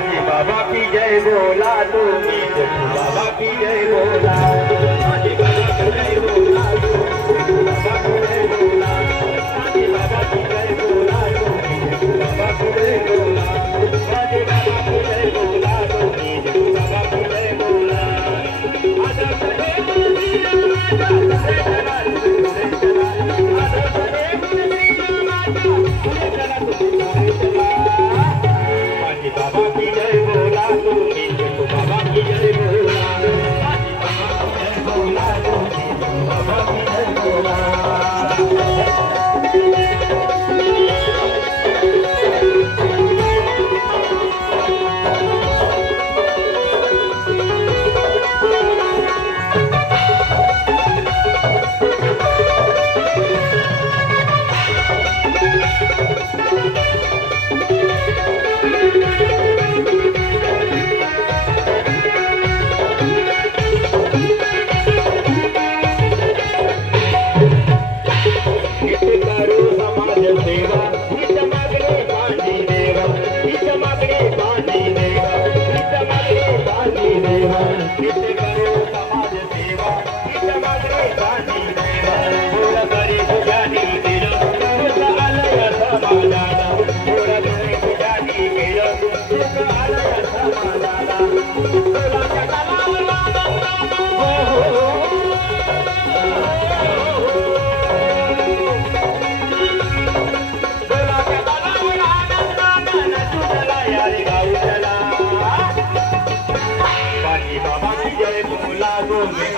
माझे बाबा की जय बोला तुम्ही जय बाबा की जय बोला माझे बाबा की जय बोला बाबा की जय बोला माझे बाबा की जय बोला तुम्ही बाबा की जय बोला माझे बाबा की जय बोला तुम्ही बाबा की जय बोला आजा सरे मुलीला माझा सरे चला पुढे चला आजा सरे मुलीला माझा पुढे चला पुढे चला माझे बाबा की जय बोला तुम्ही बाबा की जय बोला माझे बाबा की जय बोला तुम्ही बाबा की जय बोला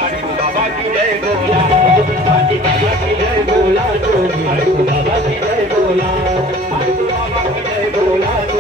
बाबा की जय बोला बाबा की जय बोला बाबा की जय बोला बाबा की जय बोला